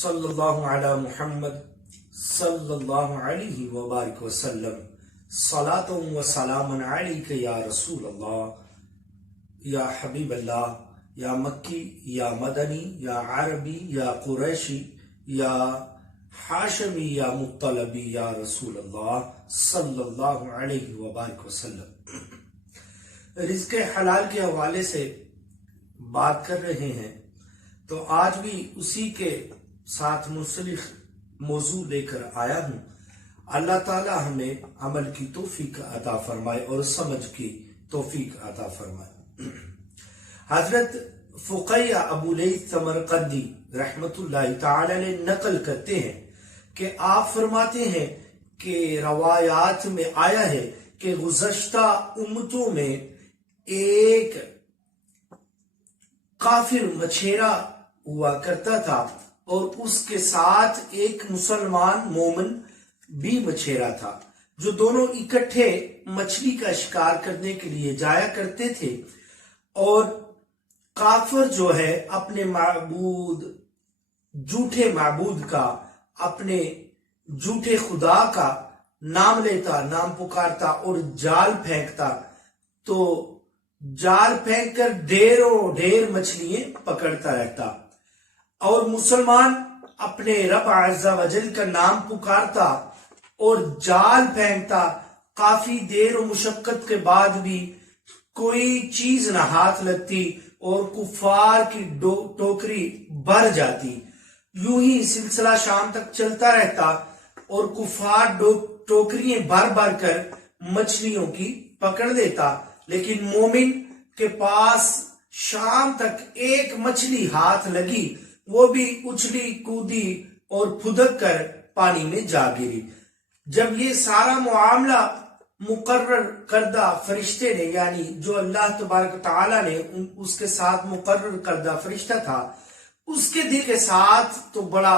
صلی اللہ علی محمد صلی اللہ علیہ وبارک وسلم صلاۃ و سلام علیک یا رسول اللہ یا حبیب اللہ یا مکی یا مدنی یا عربی یا قریشی یا ہاشمی یا مطلبی یا رسول اللہ صلی اللہ علیہ وبارک وسلم۔ رزق حلال کے حوالے سے بات کر رہے ہیں تو آج بھی اسی کے ساتھ منسلک موضوع لے کر آیا ہوں۔ اللہ تعالی ہمیں عمل کی توفیق عطا فرمائے اور سمجھ کی توفیق عطا فرمائے۔ حضرت فقیہ ابو لیث سمرقندی رحمت اللہ تعالی نے نقل کرتے ہیں کہ آپ فرماتے ہیں کہ روایات میں آیا ہے کہ گزشتہ امتوں میں ایک کافر مچھیرا ہوا کرتا تھا اور اس کے ساتھ ایک مسلمان مومن بھی مچھیرا تھا، جو دونوں اکٹھے مچھلی کا شکار کرنے کے لیے جایا کرتے تھے۔ اور کافر جو ہے اپنے معبود، جھوٹے معبود کا، اپنے جھوٹے خدا کا نام لیتا، نام پکارتا اور جال پھینکتا، تو جال پھینک کر ڈھیروں ڈھیر مچھلیاں پکڑتا رہتا، اور مسلمان اپنے رب عز و جل کا نام پکارتا اور جال پھینکتا، کافی دیر و مشقت کے بعد بھی کوئی چیز نہ ہاتھ لگتی اور کفار کی ٹوکری بھر جاتی۔ یوں ہی سلسلہ شام تک چلتا رہتا اور کفار ٹوکریاں بھر بھر کر مچھلیوں کی پکڑ لیتا، لیکن مومن کے پاس شام تک ایک مچھلی ہاتھ لگی، وہ بھی اچھلی کودی اور پھدک کر پانی میں جا گری۔ جب یہ سارا معاملہ مقرر کردہ فرشتے نے، یعنی جو اللہ تبارک تعالیٰ نے اس کے ساتھ مقرر کردہ فرشتہ تھا، اس کے دل کے ساتھ تو بڑا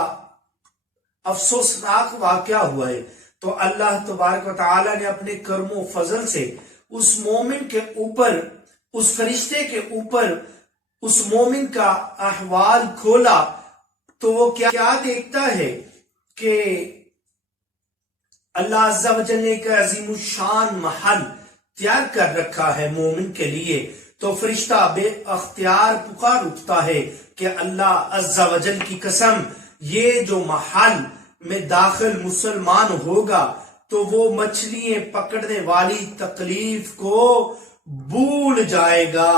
افسوسناک واقعہ ہوا ہے، تو اللہ تبارک تعالیٰ نے اپنے کرم و فضل سے اس مومن کے اوپر، اس فرشتے کے اوپر اس مومن کا احوال کھولا، تو وہ کیا دیکھتا ہے کہ اللہ عز و جل نے ایک عظیم الشان محل تیار کر رکھا ہے مومن کے لیے۔ تو فرشتہ بے اختیار پکار اٹھتا ہے کہ اللہ عز و جل کی قسم، یہ جو محل میں داخل مسلمان ہوگا تو وہ مچھلیاں پکڑنے والی تکلیف کو بھول جائے گا،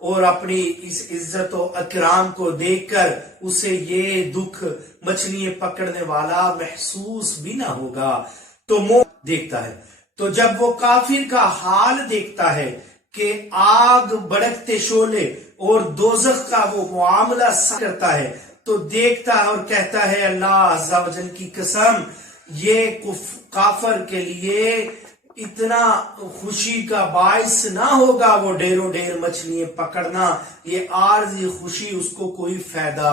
اور اپنی اس عزت و اکرام کو دیکھ کر اسے یہ دکھ مچھلیاں پکڑنے والا محسوس بھی نہ ہوگا۔ تو دیکھتا ہے، تو جب وہ کافر کا حال دیکھتا ہے کہ آگ بڑکتے شعلے اور دوزخ کا وہ معاملہ کرتا ہے، تو دیکھتا ہے اور کہتا ہے اللہ عز و جل کی قسم، یہ کافر کے لیے اتنا خوشی کا باعث نہ ہوگا وہ ڈھیروں ڈھیر مچھلیاں پکڑنا، یہ عارضی خوشی اس کو کوئی فائدہ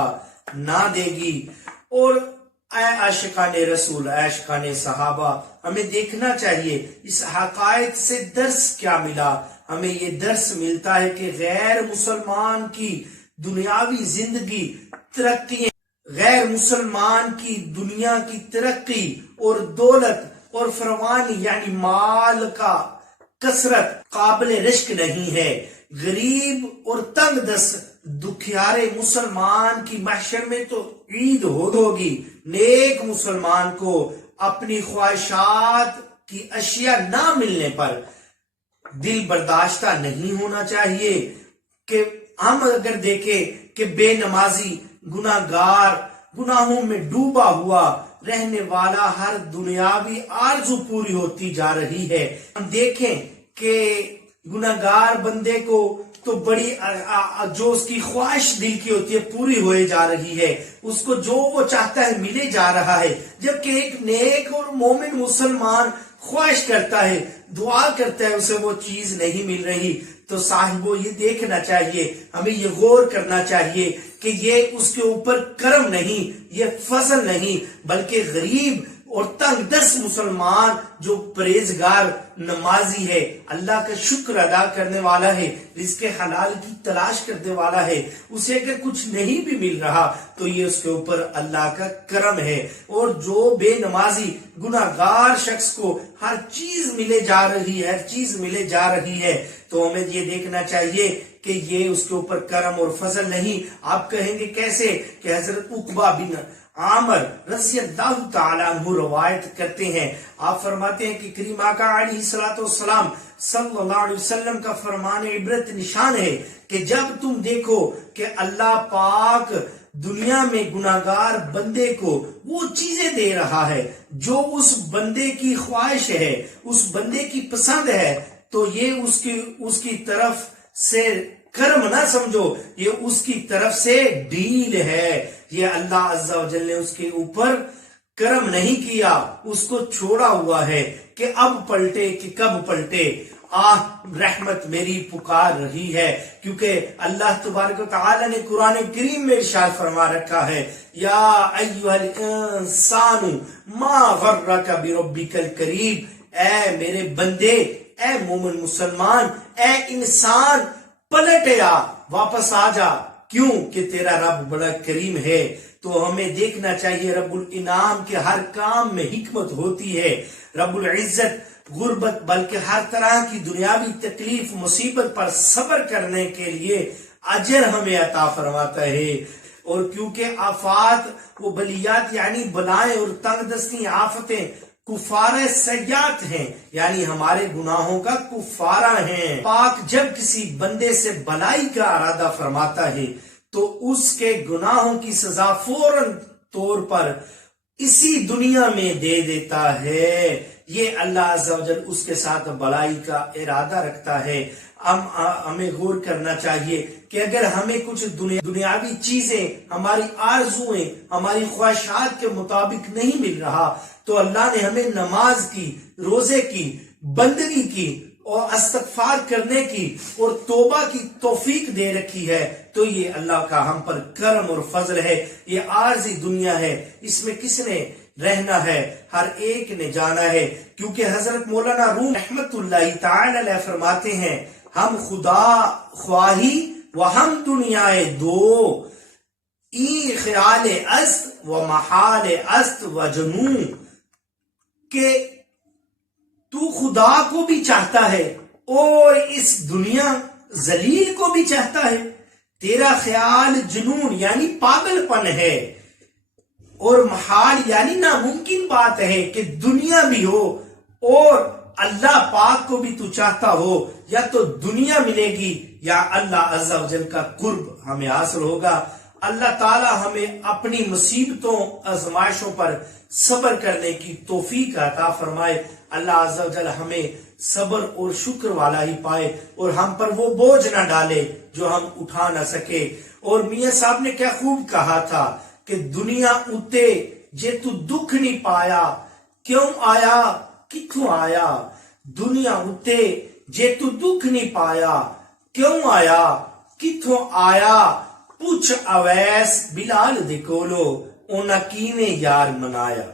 نہ دے گی۔ اور اے عاشقان رسول، اے عاشقان صحابہ، ہمیں دیکھنا چاہیے اس حقائق سے درس کیا ملا۔ ہمیں یہ درس ملتا ہے کہ غیر مسلمان کی دنیاوی زندگی ترقی، غیر مسلمان کی دنیا کی ترقی اور دولت اور فراوانی، یعنی مال کا کثرت قابل رشک نہیں ہے۔ غریب اور تنگ دست دکھیارے مسلمان کی محشر میں تو عید ہوگی، نیک مسلمان کو اپنی خواہشات کی اشیاء نہ ملنے پر دل برداشتہ نہیں ہونا چاہیے۔ کہ ہم اگر دیکھیں کہ بے نمازی گناہگار گناہوں میں ڈوبا ہوا رہنے والا ہر دنیاوی آرزو پوری ہوتی جا رہی ہے، ہم دیکھیں کہ گناہگار بندے کو تو بڑی جو اس کی خواہش دل کی ہوتی ہے پوری ہوئے جا رہی ہے، اس کو جو وہ چاہتا ہے ملے جا رہا ہے، جبکہ ایک نیک اور مومن مسلمان خواہش کرتا ہے، دعا کرتا ہے، اسے وہ چیز نہیں مل رہی۔ تو صاحبو یہ دیکھنا چاہیے، ہمیں یہ غور کرنا چاہیے کہ یہ اس کے اوپر کرم نہیں، یہ فضل نہیں، بلکہ غریب اور تنگ دست مسلمان جو پرہیزگار نمازی ہے، اللہ کا شکر ادا کرنے والا ہے، رزق حلال کی تلاش کرنے والا ہے، اسے اگر کچھ نہیں بھی مل رہا تو یہ اس کے اوپر اللہ کا کرم ہے۔ اور جو بے نمازی گناہگار شخص کو ہر چیز ملے جا رہی ہے تو ہمیں یہ دیکھنا چاہیے کہ یہ اس کے اوپر کرم اور فضل نہیں۔ آپ کہیں گے کیسے؟ کہ حضرت عقبہ بن عامر رضی اللہ تعالیٰ عنہ روایت کرتے ہیں، آپ فرماتے ہیں کہ کریم آقا علیہ السلام صلی اللہ علیہ وسلم کا فرمان عبرت نشان ہے کہ جب تم دیکھو کہ اللہ پاک دنیا میں گناہگار بندے کو وہ چیزیں دے رہا ہے جو اس بندے کی خواہش ہے، اس بندے کی پسند ہے، تو یہ اس کی طرف سے کرم نہ سمجھو، یہ اس کی طرف سے ڈیل ہے۔ یہ اللہ عز و جل نے اس کے اوپر کرم نہیں کیا، اس کو چھوڑا ہوا ہے کہ اب پلٹے کہ کب پلٹے۔ رحمت میری پکار رہی ہے، کیونکہ اللہ تبارک و تعالی نے قرآن کریم میں ارشاد فرما رکھا ہے، یا ایھا الانسان ما غرک بربک الکریم، اے میرے بندے، اے مومن مسلمان، اے انسان، پلٹ آ، واپس آ جا، کیوں کہ تیرا رب بڑا کریم ہے۔ تو ہمیں دیکھنا چاہیے رب الانعام کے ہر کام میں حکمت ہوتی ہے۔ رب العزت غربت بلکہ ہر طرح کی دنیاوی تکلیف مصیبت پر صبر کرنے کے لیے اجر ہمیں عطا فرماتا ہے۔ اور کیونکہ آفات و بلیات یعنی بلائیں اور تنگ دستی آفتیں کفارہ سیئات ہیں، یعنی ہمارے گناہوں کا کفارہ ہیں۔ پاک جب کسی بندے سے بلائی کا ارادہ فرماتا ہے تو اس کے گناہوں کی سزا فوراً طور پر اسی دنیا میں دے دیتا ہے۔ یہ اللہ عز و جل اس کے ساتھ بلائی کا ارادہ رکھتا ہے۔ ہمیں غور کرنا چاہیے کہ اگر ہمیں کچھ دنیاوی چیزیں، ہماری آرزویں، ہماری خواہشات کے مطابق نہیں مل رہا تو اللہ نے ہمیں نماز کی، روزے کی، بندگی کی اور استغفار کرنے کی اور توبہ کی توفیق دے رکھی ہے، تو یہ اللہ کا ہم پر کرم اور فضل ہے۔ یہ عارضی دنیا ہے، اس میں کس نے رہنا ہے؟ ہر ایک نے جانا ہے، کیونکہ حضرت مولانا روم رحمت اللہ تعالی علیہ فرماتے ہیں، ہم خدا خواہی و ہم دنیائے دو، ای خیال است و محال است و جنون، کہ تو خدا کو بھی چاہتا ہے اور اس دنیا ذلیل کو بھی چاہتا ہے، تیرا خیال جنون یعنی پاگل پن ہے، اور محال یعنی ناممکن بات ہے کہ دنیا بھی ہو اور اللہ پاک کو بھی تو چاہتا ہو، یا تو دنیا ملے گی یا اللہ عز و جل کا قرب ہمیں حاصل ہوگا۔ اللہ تعالی ہمیں اپنی مصیبتوں آزمائشوں پر صبر کرنے کی توفیق عطا فرمائے۔ اللہ عز و جل ہمیں صبر اور شکر والا ہی پائے اور ہم پر وہ بوجھ نہ ڈالے جو ہم اٹھا نہ سکے۔ اور میاں صاحب نے کیا خوب کہا تھا کہ دنیا اتے جے تو دکھ نہیں پایا کیوں آیا کتھوں آیا، دنیا اتے جے تو دکھ نہیں پایا کیوں آیا کتھوں آیا، پوچھ اویس بلال دے کولو اونا کیویں یار منایا۔